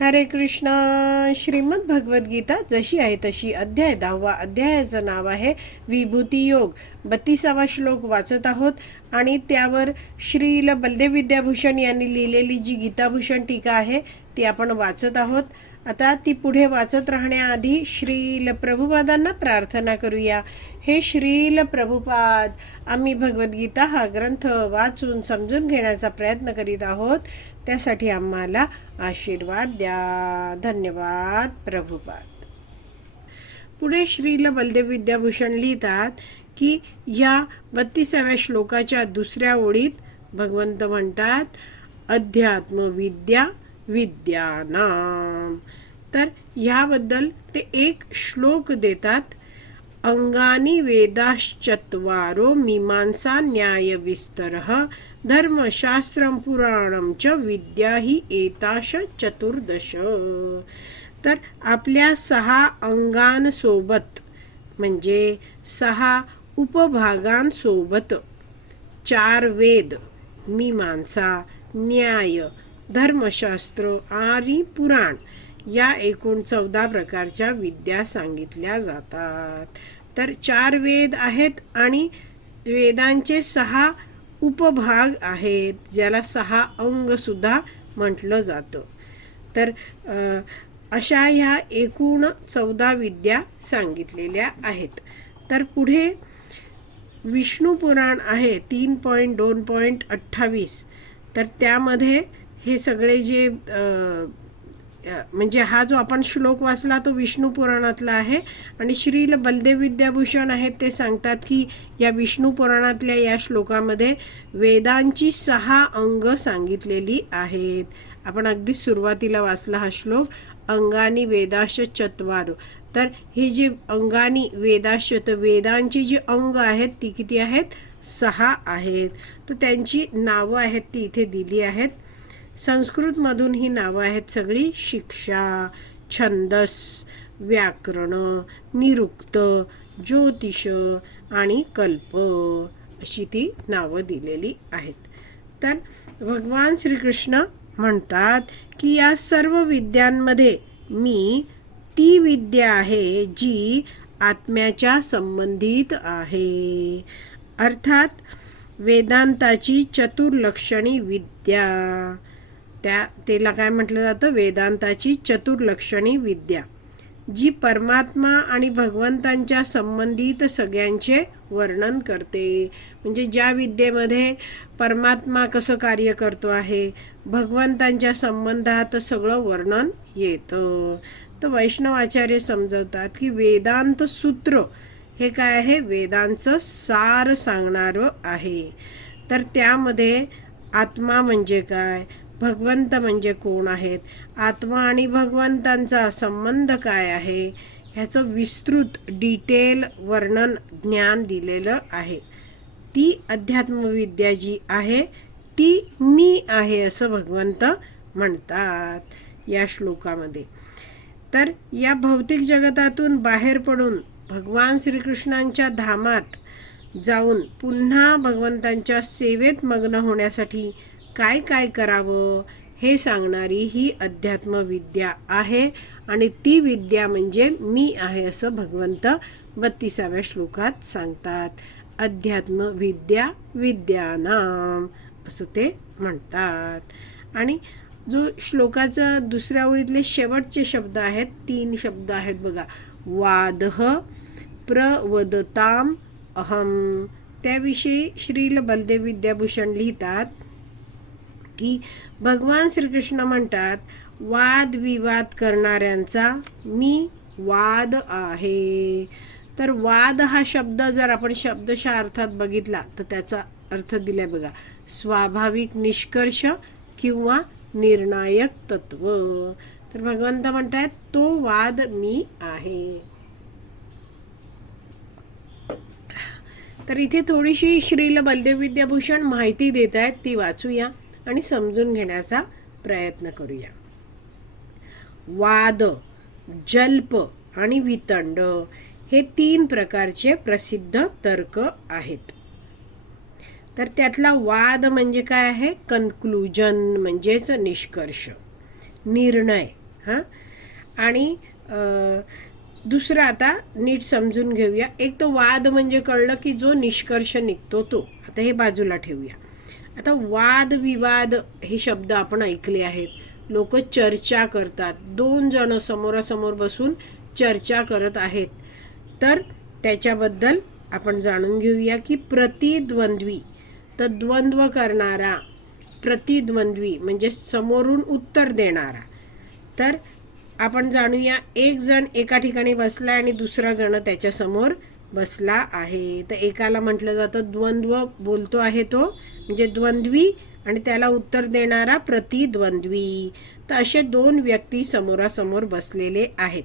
हरे कृष्ण श्रीमद भगवद्गीता जशी आहे तशी अध्याय दहावा अध्यायाचं नाव आहे विभूती योग. बत्तीसावा श्लोक वाचत आहोत आणि त्यावर श्रील बलदेव विद्याभूषण यांनी लिहिलेली जी गीताभूषण टीका आहे ती आपण वाचत आहोत. आता ती पुढे वाचत राहण्याआधी श्रील प्रभुपादांना प्रार्थना करूया. हे श्रील प्रभुपाद आम्ही भगवद्गीता हा ग्रंथ वाचून समजून घेण्याचा प्रयत्न करीत आहोत. त्यासाठी आम्हाला आशीर्वाद द्या. धन्यवाद प्रभुपाद. पुढे श्रील बलदेव विद्याभूषण लिहितात की ह्या बत्तीसाव्या श्लोकाच्या दुसऱ्या ओळीत भगवंत म्हणतात अध्यात्म विद्या विद्यानाम. तर ह्याबद्दल ते एक श्लोक देतात अंगानी वेदाश्चत्वारो मीमांसा न्याय विस्तर धर्मशास्त्रम पुराणम च विद्या ही एताश चतुर्दश. तर आपल्या सहा अंगांसोबत म्हणजे सहा उपभागांसोबत चार वेद मीमांसा न्याय धर्मशास्त्र आणि पुराण या एकूण चौदा प्रकारच्या विद्या सांगितल्या जातात. तर चार वेद आहेत आणि वेदांचे सहा उपभाग आहेत ज्याला सहा अंगसुद्धा म्हटलं जातं. तर अशा ह्या एकूण चौदा विद्या सांगितलेल्या आहेत. तर पुढे विष्णू पुराण आहे तीन पॉईंट दोन पॉईंट अठ्ठावीस. तर त्यामध्ये हे सगळे जे म्हणजे हा जो आपण श्लोक वाचला तो विष्णू पुराणातला आहे. आणि श्री बलदेव विद्याभूषण आहेत ते सांगतात की या विष्णू पुराणातल्या या श्लोकामध्ये वेदांची सहा अंग सांगितलेली आहेत. आपण अगदी सुरुवातीला वाचला हा श्लोक अंगानी वेदाश चत्वार. तर हे जे अंगानी वेदाश तर वेदांची जी अंग आहेत ती किती आहेत? सहा आहेत. तर त्यांची नावं आहेत ती इथे दिली आहेत. संस्कृतमधून ही नावं आहेत सगळी. शिक्षा छंदस व्याकरण निरुक्त ज्योतिष आणि कल्प अशी ती नावं दिलेली आहेत. तर भगवान श्रीकृष्ण म्हणतात की या सर्व विद्यांमध्ये मी ती विद्या आहे जी आत्म्याच्या संबंधित आहे. अर्थात वेदांताची चतुर्लक्षणी विद्या. त्या त्याला काय म्हटलं जातं? वेदांताची चतुर्लक्षणी विद्या. जी परमात्मा आणि भगवंतांच्या संबंधित सगळ्यांचे वर्णन करते. म्हणजे ज्या विद्येमध्ये परमात्मा कसं कार्य करतो आहे भगवंतांच्या संबंधात सगळं वर्णन येतं. तर वैष्णवाचार्य समजवतात की वेदांत सूत्र हे काय आहे? वेदांचं सार सांगणारं आहे. तर त्यामध्ये आत्मा म्हणजे काय? भगवंत म्हणजे कोण आहेत? आत्मा आणि भगवंतांचा संबंध काय आहे? ह्याचं विस्तृत डिटेल वर्णन ज्ञान दिलेलं आहे. ती अध्यात्मविद्या जी आहे ती मी आहे असं भगवंत म्हणतात या श्लोकामध्ये. तर या भौतिक जगतातून बाहेर पडून भगवान श्रीकृष्णांच्या धामात जाऊन पुन्हा भगवंतांच्या सेवेत मग्न होण्यासाठी काय काय करावं हे सांगणारी ही अध्यात्म विद्या आहे आणि ती विद्या म्हणजे मी आहे असं भगवंत बत्तीसाव्या श्लोकात सांगतात. अध्यात्म विद्या विद्यानाम असं ते म्हणतात. आणि जो श्लोकाचा दुसऱ्या ओळीतले शेवटचे शब्द आहेत तीन शब्द आहेत बघा. वादह प्रवदताम अहम. त्याविषयी श्रील बलदेव विद्याभूषण लिहितात की भगवान श्रीकृष्ण म्हणतात वादविवाद करणाऱ्यांचा मी वाद आहे. तर वाद हा शब्द जर आपण शब्दशः अर्थात बघितला तर त्याचा अर्थ दिलाय बघा स्वाभाविक निष्कर्ष किंवा निर्णायक तत्व. तर भगवंत म्हणतात तो वाद मी आहे. तर इथे थोडीशी श्रील बलदेव विद्याभूषण माहिती देत आहेत ती वाचूया. आणि समजून घेण्याचा प्रयत्न करूया. वाद जल्प आणि वितंड हे तीन प्रकारचे प्रसिद्ध तर्क आहेत. तर त्यातला वाद म्हणजे काय आहे? कन्क्लुजन म्हणजेच निष्कर्ष निर्णय हां? आणि दुसरं आता नीट समजून घेऊया. एक तर वाद म्हणजे कळलं की जो निष्कर्ष निघतो तो. आता हे बाजूला ठेवूया. आता वादविवाद हे शब्द आपण ऐकले आहेत. लोक चर्चा करतात. दोन जण समोरासमोर बसून चर्चा करत आहेत. तर त्याच्याबद्दल आपण जाणून घेऊया की प्रतिद्वंद्वी तर द्वंद्व करणारा प्रतिद्वंद्वी म्हणजे समोरून उत्तर देणारा. तर आपण जाणूया एक जण एका ठिकाणी बसला आणि दुसरा जण त्याच्यासमोर बसला आहे. तर एकाला म्हटलं जातं द्वंद्व बोलतो आहे तो. म्हणजे द्वंद्वी आणि त्याला उत्तर देणारा प्रतिद्वंद्वी. तर असे दोन व्यक्ती समोरासमोर बसलेले आहेत.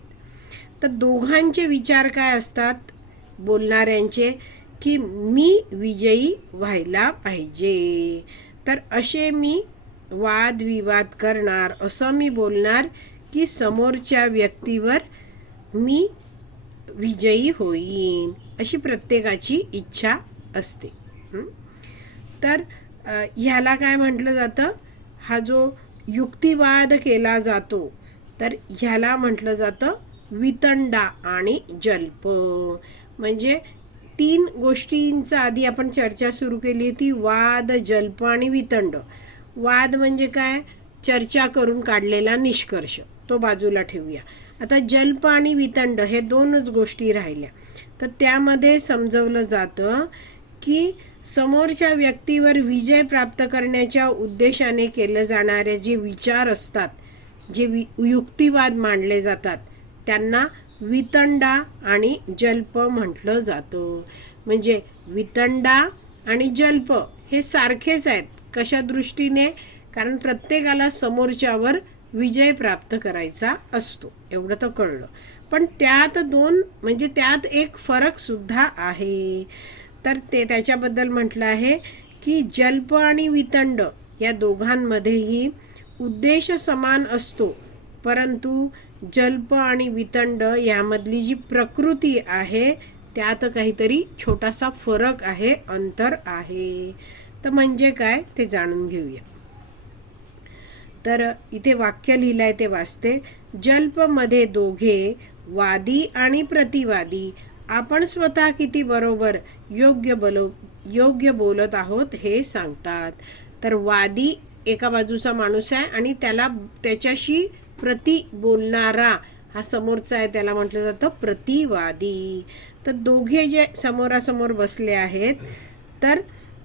तर दोघांचे विचार काय असतात? बोलणाऱ्यांचे की मी विजयी व्हायला पाहिजे. तर असे मी वादविवाद करणार. असं मी बोलणार की समोरच्या व्यक्तीवर मी विजयी होईन अशी प्रत्येकाची इच्छा असते. तर ह्याला काय म्हटलं जातं? हा जो युक्तिवाद केला जातो तर ह्याला म्हटलं जातं वितंडा आणि जल्प. म्हणजे तीन गोष्टींचा आधी आपण चर्चा सुरू केली ती वाद जल्प आणि वितंड. वाद म्हणजे काय? चर्चा करून काढलेला निष्कर्ष. तो बाजूला ठेवूया. आता जल्प आणि वितंड हे दोनच गोष्टी राहिल्या. तर त्यामध्ये समजवलं जातं की समोरच्या व्यक्तीवर विजय प्राप्त करण्याच्या उद्देशाने केले जाणारे जे विचार असतात जे वि युक्तिवाद मांडले जातात त्यांना वितंडा आणि जल्प म्हटलं जातं. म्हणजे वितंडा आणि जल्प हे सारखेच आहेत कशा दृष्टीने? कारण प्रत्येकाला समोरच्यावर विजय प्राप्त करायचा असतो. एवढं तर कळलं. पण त्यात दोन म्हणजे त्यात एक फरक सुद्धा आहे. तर ते त्याच्याबद्दल म्हटलं आहे की जल्प आणि वितंड या दोघांमध्येही उद्देश समान असतो. परंतु जल्प आणि वितंड यामधली जी प्रकृती आहे त्यात काहीतरी छोटासा फरक आहे अंतर आहे. तर म्हणजे काय ते जाणून घेऊया. तर इथे वाक्य लिहिलंय ते वाचते. जल्पमध्ये दोघे वादी आणि प्रतिवादी. आपण स्वतः किती बरोबर योग्य बोलो योग्य बोलत आहोत हे सांगतात. तर वादी एका बाजूचा माणूस आहे आणि त्याला त्याच्याशी प्रति बोलणारा हा समोरचा आहे त्याला म्हटलं जातं प्रतिवादी. तर दोघे जे समोरासमोर बसले आहेत तर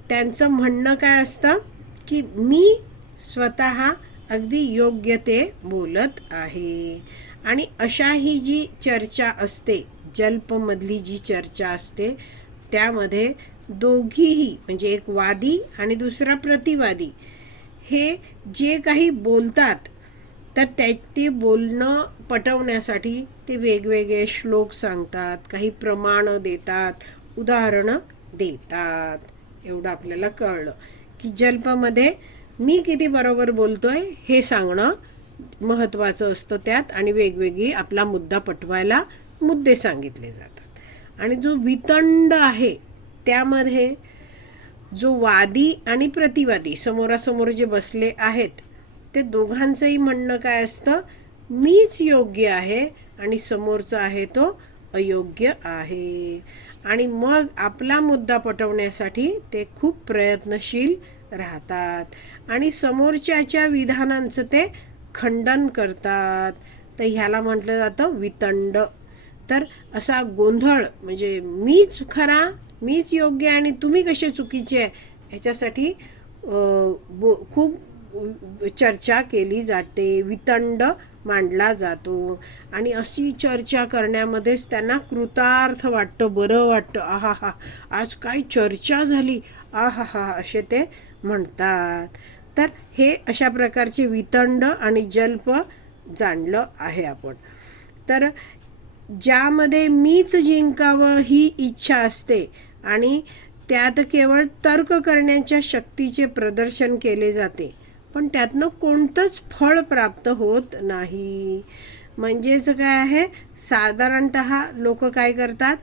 त्यांचं म्हणणं काय असतं? की मी स्वतः अगदी योग्य ते बोलत आहे. आणि अशा ही जी चर्चा असते जल्पमधली जी चर्चा असते त्यामध्ये दोघीही म्हणजे एक वादी आणि दुसरा प्रतिवादी हे जे काही बोलतात तर त्या ते बोलणं पटवण्यासाठी ते वेगवेगळे श्लोक सांगतात काही प्रमाणं देतात उदाहरणं देतात. एवढं आपल्याला कळलं. की जल्पमध्ये मी किती बरोबर बोलतोय हे सांगणं महत्त्वाचं असतं त्यात आणि वेगवेगळी आपला मुद्दा पटवायला मुद्दे सांगितले जातात. आणि जो वितंड आहे त्यामध्ये जो वादी आणि प्रतिवादी समोरासमोर जे बसले आहेत ते दोघांचंही म्हणणं काय असतं? मीच योग्य आहे आणि समोरचा आहे तो अयोग्य आहे. आणि मग आपला मुद्दा पटवण्यासाठी ते खूप प्रयत्नशील राहतात. आणि समोरच्याच्या विधानांचं ते खंडन करतात. तर ह्याला म्हटलं जातं वितंड. तर असा गोंधळ म्हणजे मीच खरा मीच योग्य आणि तुम्ही कसे चुकीचे आहे ह्याच्यासाठी बो खूप चर्चा केली जाते. वितंड मांडला जातो. आणि अशी चर्चा करण्यामध्येच त्यांना कृतार्थ वाटतं बरं वाटतं. आहा हा आज काय चर्चा झाली. आहा हा असे ते म्हणतात. तर हे अशा प्रकारचे वितंड आणि जल्प जाणलं आहे आपण. तर ज्यामध्ये मीच जिंकावं ही इच्छा असते आणि त्यात केवळ तर्क करण्याच्या शक्तीचे प्रदर्शन केले जाते पण त्यातनं कोणतंच फळ प्राप्त होत नाही. म्हणजेच काय आहे? साधारणत लोक काय करतात?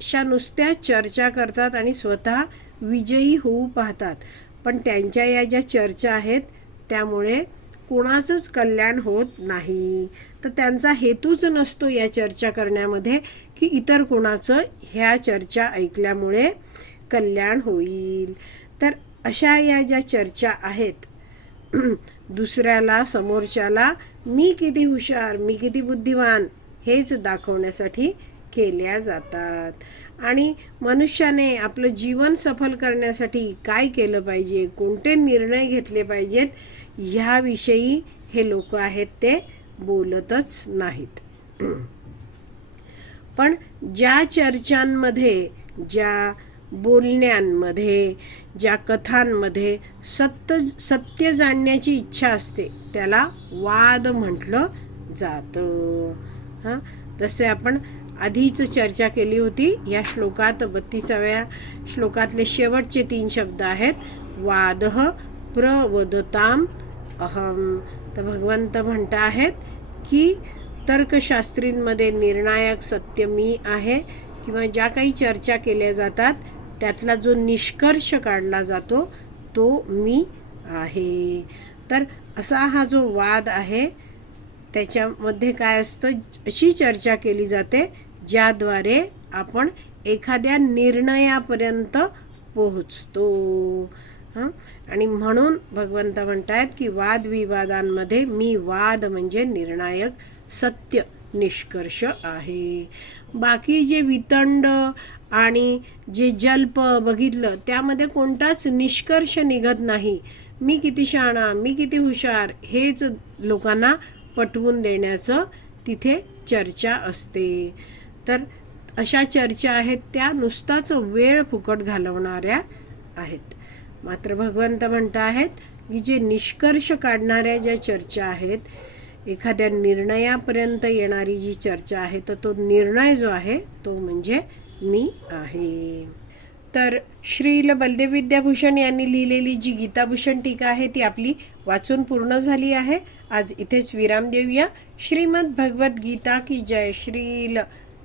अशा नुसत्या चर्चा करतात आणि स्वतः विजयी होऊ पाहतात. पण त्यांच्या या ज्या चर्चा आहेत त्यामुळे कोणाचंच कल्याण होत नाही. तर त्यांचा हेतूच नसतो या चर्चा करण्यामध्ये की इतर कोणाचं ह्या चर्चा ऐकल्यामुळे कल्याण होईल. तर अशा या ज्या चर्चा आहेत दुसऱ्याला समोरच्याला मी किती हुशार मी किती बुद्धिमान हेच दाखवण्यासाठी केल्या जातात. आणि मनुष्याने आपलं जीवन सफल करण्यासाठी काय केलं पाहिजे? कोणते निर्णय घेतले पाहिजेत? ह्याविषयी हे लोक आहेत ते बोलतच नाहीत. पण ज्या चर्चांमध्ये ज्या बोलण्यांमध्ये ज्या कथांमध्ये सत्य सत्य जाणण्याची इच्छा असते त्याला वाद म्हटलं जातं. हां? तसे आपण आधीच चर्चा केली होती. या श्लोकात बत्तीसाव्या श्लोकातले शेवटचे तीन शब्द आहेत. वाद प्रवदताम अहम. तर भगवंत म्हणता आहेत की तर्कशास्त्रींमध्ये निर्णायक सत्य मी आहे किंवा ज्या काही चर्चा केल्या जातात त्यातला जो निष्कर्ष काढला जातो तो मी आहे. तर असा हा जो वाद आहे त्याच्यामध्ये काय असतं? अशी चर्चा केली जाते ज्याद्वारे आपण एखाद्या निर्णयापर्यंत पोहोचतो. हं? आणि म्हणून भगवंत म्हणतायत की वादविवादांमध्ये मी वाद म्हणजे निर्णायक सत्य निष्कर्ष आहे. बाकी जे वितंड आणि जे जल्प बघितलं त्यामध्ये कोणताच निष्कर्ष निघत नाही. मी किती शहाणा मी किती हुशार हेच लोकांना पटवून देण्याचं तिथे चर्चा असते. तर अशा चर्चा आहेत त्या नुसताच वेळ फुकट घालवणाऱ्या आहेत. मात्र भगवंत म्हणत आहेत की जे निष्कर्ष काढणाऱ्या ज्या चर्चा आहेत एखाद्या निर्णयापर्यंत येणारी जी चर्चा आहे तर तो निर्णय जो आहे तो म्हणजे मी आहे. तर श्रील बलदेव विद्याभूषण यांनी लिहिलेली जी गीताभूषण टीका आहे ती आपली वाचून पूर्ण झाली आहे. आज इथेच विराम देऊया. श्रीमद भगवद्गीता की जय श्रील.